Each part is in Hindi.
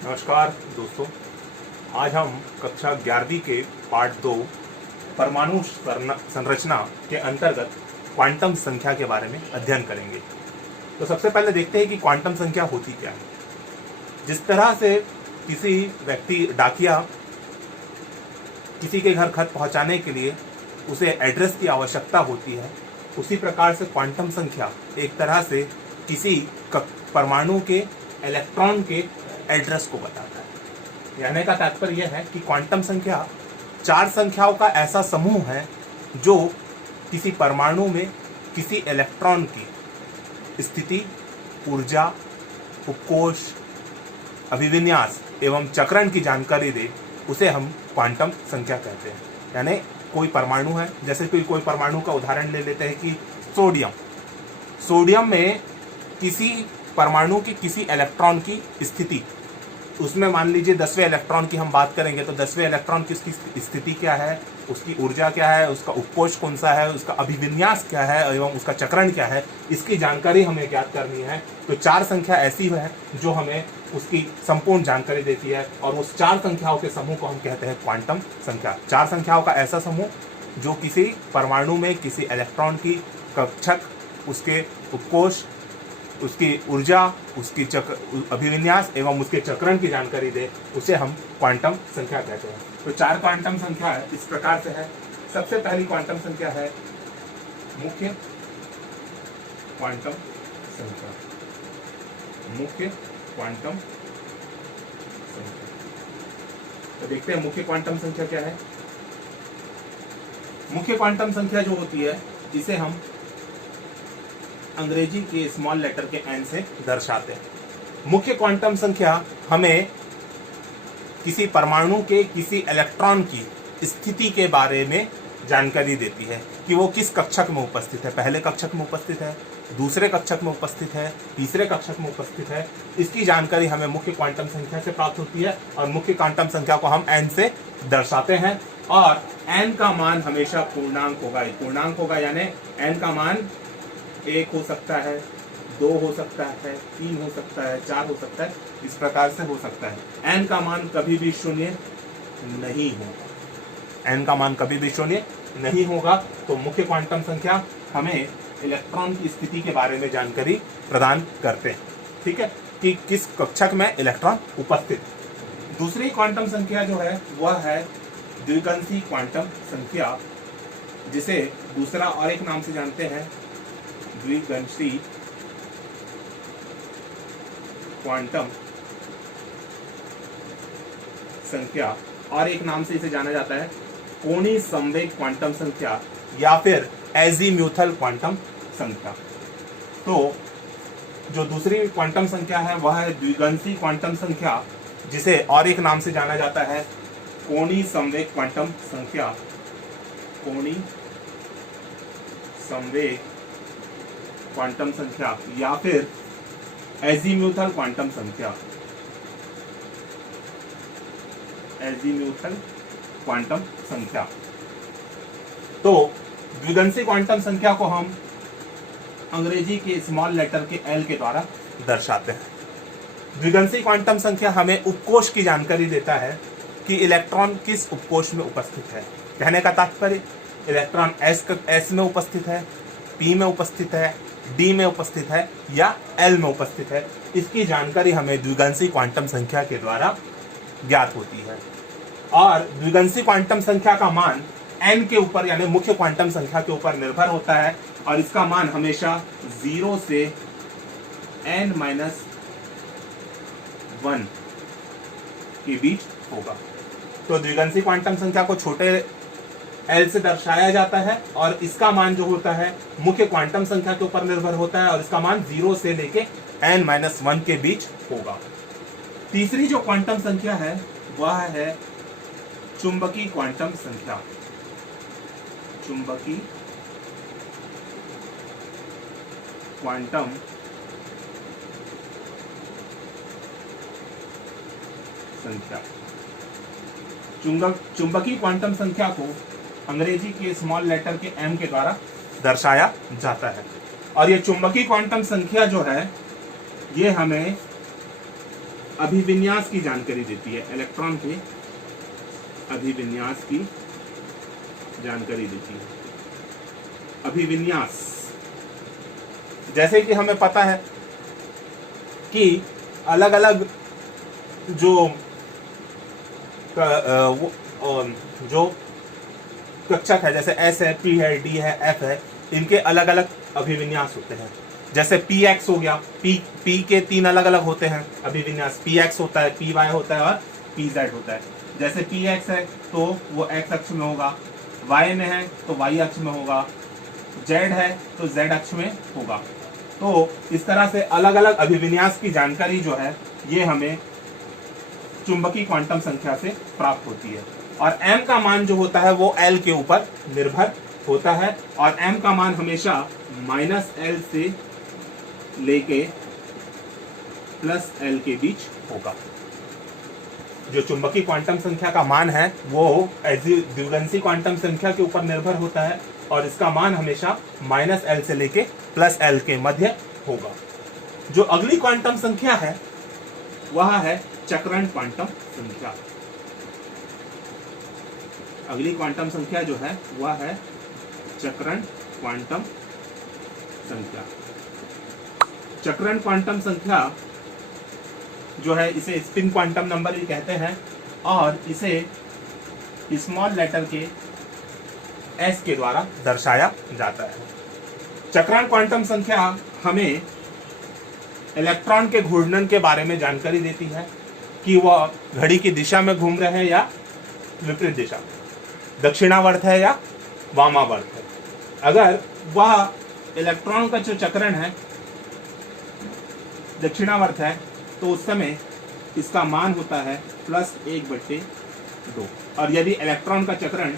नमस्कार दोस्तों, आज हम कक्षा 11वीं के पार्ट 2 परमाणु संरचना के अंतर्गत क्वांटम संख्या के बारे में अध्ययन करेंगे। तो सबसे पहले देखते हैं कि क्वांटम संख्या होती क्या है। जिस तरह से किसी व्यक्ति डाकिया किसी के घर खत पहुंचाने के लिए उसे एड्रेस की आवश्यकता होती है, उसी प्रकार से क्वांटम संख्या एक तरह से किसी परमाणु के इलेक्ट्रॉन के एड्रेस को बताता है। कहने का तात्पर्य यह है कि क्वांटम संख्या चार संख्याओं का ऐसा समूह है जो किसी परमाणु में किसी इलेक्ट्रॉन की स्थिति, ऊर्जा, उपकोष, अभिविन्यास एवं चक्रण की जानकारी दे, उसे हम क्वांटम संख्या कहते हैं। यानी कोई परमाणु है, जैसे कि कोई परमाणु का उदाहरण ले लेते हैं कि सोडियम में किसी परमाणु की किसी इलेक्ट्रॉन की स्थिति, उसमें मान लीजिए 10वें इलेक्ट्रॉन की हम बात करेंगे तो 10वें इलेक्ट्रॉन की उसकी स्थिति क्या है, उसकी ऊर्जा क्या है, उसका उपकोष कौन सा है, उसका अभिविन्यास क्या है एवं उसका चक्रण क्या है, इसकी जानकारी हमें ज्ञात करनी है। तो चार संख्या ऐसी है जो हमें उसकी संपूर्ण जानकारी देती है और उस चार संख्याओं के समूह को हम कहते हैं क्वांटम संख्या। चार संख्याओं का ऐसा समूह जो किसी परमाणु में किसी इलेक्ट्रॉन की कक्षक, उसके उपकोष, उसकी ऊर्जा, उसकी अभिविन्यास एवं उसके चक्रण की जानकारी दे, उसे हम क्वांटम संख्या कहते हैं। तो चार क्वांटम संख्या इस प्रकार से है। सबसे पहली क्वांटम संख्या है मुख्य क्वांटम संख्या। मुख्य क्वांटम संख्या, तो देखते हैं मुख्य क्वांटम संख्या क्या है। मुख्य क्वांटम संख्या जो होती है, इसे हम अंग्रेजी के स्मॉल लेटर के एन से दर्शाते हैं। मुख्य क्वांटम संख्या हमें किसी परमाणु के किसी इलेक्ट्रॉन की स्थिति के बारे में जानकारी देती है कि वो किस कक्षक में उपस्थित है, पहले कक्षक में उपस्थित है, दूसरे कक्षक में उपस्थित है, तीसरे कक्षक में उपस्थित है। इसकी जानकारी हमें मुख्य क्वांटम संख्या से प्राप्त होती है और मुख्य क्वांटम संख्या को हम एन से दर्शाते हैं। और एन का मान हमेशा पूर्णांक होगा, यानी एन का मान 1 हो सकता है, 2 हो सकता है, 3 हो सकता है, 4 हो सकता है, इस प्रकार से हो सकता है। एन का मान कभी भी शून्य नहीं होगा। एन का मान कभी भी शून्य नहीं होगा। तो मुख्य क्वांटम संख्या हमें इलेक्ट्रॉन की स्थिति के बारे में जानकारी प्रदान करते हैं, ठीक है, कि किस कक्षक में इलेक्ट्रॉन उपस्थित। दूसरी क्वांटम संख्या जो है वह है द्विगंशी क्वांटम संख्या, जिसे दूसरा और एक नाम से जानते हैं द्विगंशी क्वांटम संख्या, और एक नाम से इसे जाना जाता है कोणीय संवेग क्वांटम संख्या या फिर एजीम्यूथल क्वांटम संख्या। तो जो दूसरी क्वांटम संख्या है वह है द्विगंशी क्वांटम संख्या, जिसे और एक नाम से जाना जाता है कोणीय संवेग क्वांटम संख्या। कोणीय संवेग क्वांटम संख्या या फिर एजीम्यूथल क्वांटम संख्या। एजीम्यूथल क्वांटम संख्या। तो द्विगंशी क्वांटम संख्या को हम अंग्रेजी के स्मॉल लेटर के एल के द्वारा दर्शाते हैं। द्विगंशी क्वांटम संख्या हमें उपकोष की जानकारी देता है कि इलेक्ट्रॉन किस उपकोष में उपस्थित है। कहने का तात्पर्य इलेक्ट्रॉन एस में उपस्थित है, पी में उपस्थित है, डी में उपस्थित है या एल में उपस्थित है। इसकी जानकारी हमें द्विगंशी क्वांटम संख्या के द्वारा ज्ञात होती है। और द्विगंशी क्वांटम संख्या का मान एन के ऊपर यानी मुख्य क्वांटम संख्या के ऊपर निर्भर होता है और इसका मान हमेशा 0 से n-1 के बीच होगा। तो द्विगंशी क्वांटम संख्या को छोटे एल से दर्शाया जाता है और इसका मान जो होता है मुख्य क्वांटम संख्या के ऊपर निर्भर होता है और इसका मान 0 से लेके n-1 के बीच होगा। तीसरी जो क्वांटम संख्या है वह है चुंबकीय क्वांटम संख्या। चुंबकीय क्वांटम संख्या। चुंबकीय क्वांटम संख्या को अंग्रेजी के स्मॉल लेटर के एम के द्वारा दर्शाया जाता है। और ये चुंबकीय क्वांटम संख्या जो है ये हमें अभिविन्यास की जानकारी देती है, इलेक्ट्रॉन के अभिविन्यास की जानकारी देती है। अभिविन्यास, जैसे कि हमें पता है कि अलग अलग जो कक्षक है, जैसे S है, P है, D है, F है, इनके अलग अलग अभिविन्यास होते हैं। जैसे PX हो गया, P के 3 अलग अलग होते हैं अभिविन्यास, PX होता है, PY होता है और PZ होता है। जैसे PX है तो वो X अक्ष में होगा, Y में है तो Y अक्ष में होगा, Z है तो Z अक्ष में होगा। तो इस तरह से अलग अलग अभिविन्यास की जानकारी जो है ये हमें चुंबकीय क्वांटम संख्या से प्राप्त होती है। और m का मान जो होता है वो L के ऊपर निर्भर होता है, और m का मान हमेशा -L से लेके +L के बीच होगा। जो चुंबकीय क्वांटम संख्या का मान है वो द्विगंशी क्वांटम संख्या के ऊपर निर्भर होता है, और इसका मान हमेशा -L से लेके +L के मध्य होगा। जो अगली क्वांटम संख्या है वह है चक्रण क्वांटम संख्या। अगली क्वांटम संख्या जो है वह है चक्रण क्वांटम संख्या। चक्रण क्वांटम संख्या जो है इसे स्पिन क्वांटम नंबर भी कहते हैं, और इसे स्मॉल लेटर के S के द्वारा दर्शाया जाता है। चक्रण क्वांटम संख्या हमें इलेक्ट्रॉन के घूर्णन के बारे में जानकारी देती है कि वह घड़ी की दिशा में घूम रहे हैं या विपरीत दिशा, दक्षिणावर्त है या वामावर्त है। अगर वह इलेक्ट्रॉन का जो चक्रण है दक्षिणावर्त है तो उस समय इसका मान होता है +1/2, और यदि इलेक्ट्रॉन का चक्रण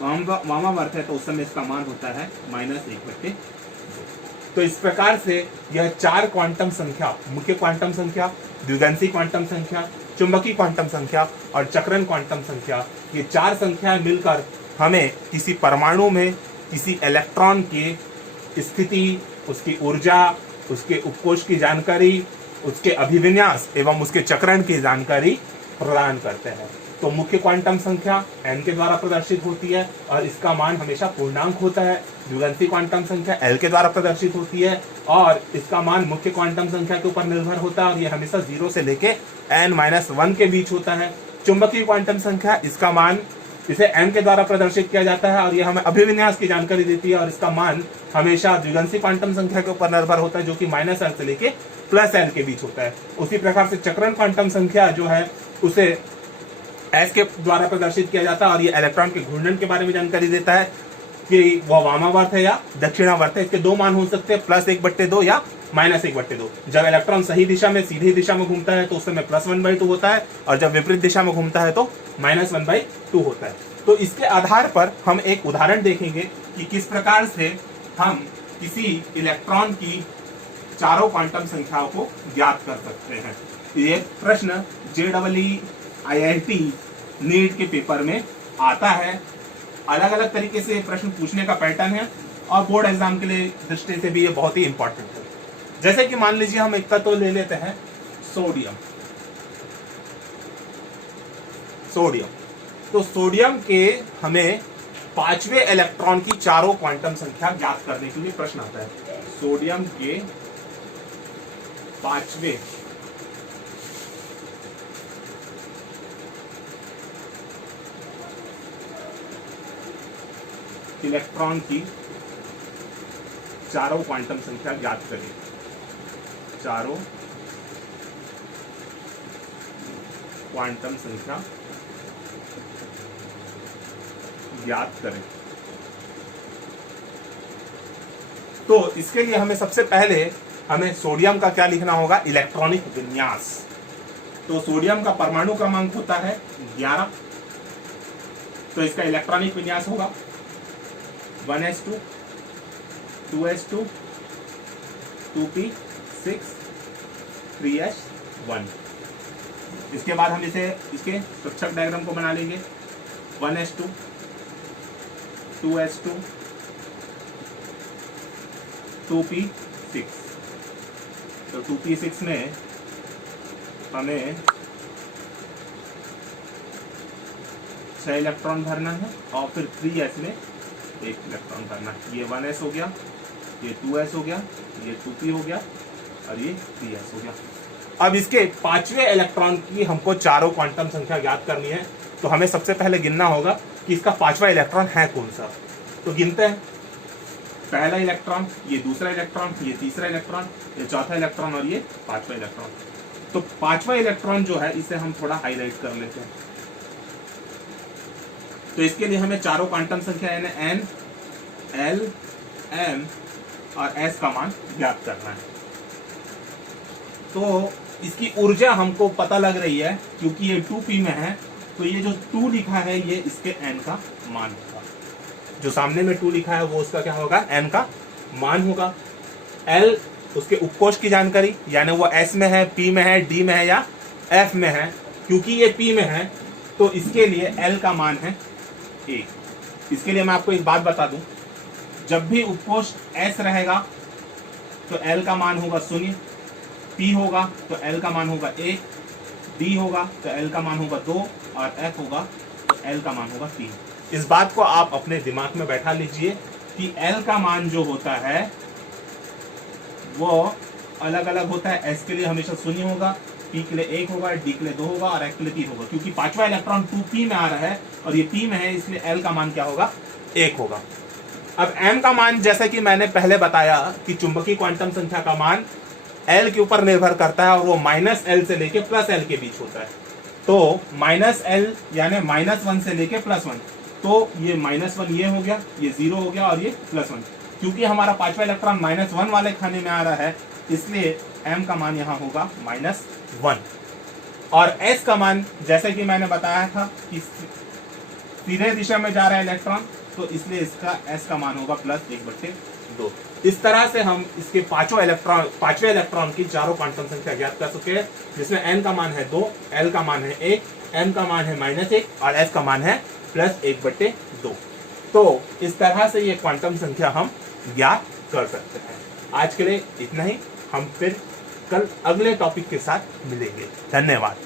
वामावर्त है तो उस समय इसका मान होता है -1/2। तो इस प्रकार से यह 4 क्वांटम संख्या, मुख्य क्वांटम संख्या, द्विगंशी क्वांटम संख्या, चुंबकीय क्वांटम संख्या और चक्रण क्वांटम संख्या, ये 4 संख्याएं मिलकर हमें किसी परमाणु में किसी इलेक्ट्रॉन की स्थिति, उसकी ऊर्जा, उसके उपकोष की जानकारी, उसके अभिविन्यास एवं उसके चक्रण की जानकारी प्रदान करते हैं। तो मुख्य क्वांटम संख्या n के द्वारा प्रदर्शित होती है और इसका मान हमेशा पूर्णांक होता है। द्विगंशी क्वांटम संख्या L के द्वारा प्रदर्शित होती है और इसका मान मुख्य क्वांटम संख्या के ऊपर निर्भर होता है, और यह हमेशा 0 से लेके n-1 के बीच होता है। चुंबकीय क्वांटम संख्या, इसका मान इसे n के द्वारा प्रदर्शित किया जाता है और यह हमें अभिविन्यास की जानकारी देती है, और इसका मान हमेशा द्विगंशी क्वांटम संख्या के ऊपर निर्भर होता है, जो कि -L से लेके +L के बीच होता है। उसी प्रकार से चक्रण क्वांटम संख्या जो है उसे S के द्वारा प्रदर्शित किया जाता है, और ये इलेक्ट्रॉन के घूर्णन के बारे में जानकारी देता है कि वह वामावर्त है या दक्षिणावर्त है। इसके 2 मान हो सकते हैं, +1/2 या -1/2। जब इलेक्ट्रॉन सही दिशा में, सीधी दिशा में घूमता है तो उस समय +1/2 होता है, और जब विपरीत दिशा में घूमता है तो -1/2 होता है। तो इसके आधार पर हम एक उदाहरण देखेंगे कि किस प्रकार से हम किसी इलेक्ट्रॉन की चारों क्वांटम संख्याओं को ज्ञात कर सकते हैं। ये प्रश्न JEE IIT नीट के पेपर में आता है। अलग अलग तरीके से प्रश्न पूछने का पैटर्न है, और बोर्ड एग्जाम के लिए दृष्टि से भी ये बहुत ही इंपॉर्टेंट है। जैसे कि मान लीजिए हम एक तत्व ले लेते हैं सोडियम। तो सोडियम के हमें 5वें इलेक्ट्रॉन की चारों क्वांटम संख्या ज्ञात करने के लिए प्रश्न आता है। सोडियम के 5वें इलेक्ट्रॉन की चारों क्वांटम संख्या ज्ञात करें। चारों क्वांटम संख्या ज्ञात करें। तो इसके लिए हमें सबसे पहले हमें सोडियम का क्या लिखना होगा, इलेक्ट्रॉनिक विन्यास। तो सोडियम का परमाणु क्रमांक होता है 11, तो इसका इलेक्ट्रॉनिक विन्यास होगा 1s2 2s2 2p6 3s1। इसके बाद हम इसके कक्षक डायग्राम को बना लेंगे। 1s2 2s2 2p6। तो 2p6 में हमें 6 इलेक्ट्रॉन भरना है और फिर 3s में 1 इलेक्ट्रॉन भरना है। ये 1s हो गया, ये 2s हो गया, ये 2p हो गया और ये 3s हो गया। अब इसके 5वें इलेक्ट्रॉन की हमको चारों क्वांटम संख्या ज्ञात करनी है, तो हमें सबसे पहले गिनना होगा कि इसका 5वां इलेक्ट्रॉन है कौन सा। तो गिनते हैं, पहला इलेक्ट्रॉन, ये दूसरा इलेक्ट्रॉन, ये तीसरा इलेक्ट्रॉन, ये चौथा इलेक्ट्रॉन और ये 5वां इलेक्ट्रॉन। तो 5वां इलेक्ट्रॉन जो है इसे हम थोड़ा हाईलाइट कर लेते हैं। तो इसके लिए हमें चारों क्वांटम संख्या यानी n, l, m और s का मान ज्ञात करना है। तो इसकी ऊर्जा हमको पता लग रही है, क्योंकि ये 2p में है, तो ये जो 2 लिखा है ये इसके n का मान होगा। जो सामने में 2 लिखा है वो उसका क्या होगा, n का मान होगा। l उसके उपकोष की जानकारी, यानी वो s में है, p में है, d में है या f में है। क्योंकि ये p में है तो इसके लिए l का मान है 1। इसके लिए मैं आपको एक बात बता दूं, जब भी उपकोष s रहेगा तो l का मान होगा 0, p होगा तो l का मान होगा 1, d होगा तो l का मान होगा 2 और f होगा तो l का मान होगा 3। इस बात को आप अपने दिमाग में बैठा लीजिए कि l का मान जो होता है वो अलग अलग होता है। s के लिए हमेशा 0 होगा, p के लिए 1 होगा, d के लिए 2 होगा और f के लिए 3 होगा। क्योंकि 5वां इलेक्ट्रॉन 2p में आ रहा है और ये p में है, इसलिए l का मान क्या होगा, 1 होगा। अब m का मान, जैसा कि मैंने पहले बताया कि चुंबकीय क्वांटम संख्या का मान l के ऊपर निर्भर करता है और वो -l से लेके +l के बीच होता है। तो -l यानी -1 से लेके +1, तो ये -1 ये हो गया, ये 0 हो गया और ये +1। क्योंकि हमारा 5वां इलेक्ट्रॉन -1 वाले खाने में आ रहा है, इसलिए m का मान यहाँ होगा -1। और s का मान, जैसे कि मैंने बताया था कि सीधे दिशा में जा रहा है इलेक्ट्रॉन, तो इसलिए इसका s का मान होगा +1/2। इस तरह से हम इसके 5वें इलेक्ट्रॉन की चारों क्वांटम संख्या ज्ञात कर सकते हैं, जिसमें n का मान है 2, l का मान है 1, m का मान है -1 और s का मान है +1/2। तो इस तरह से ये क्वांटम संख्या हम ज्ञात कर सकते हैं। आज के लिए इतना ही, हम फिर कल अगले टॉपिक के साथ मिलेंगे। धन्यवाद।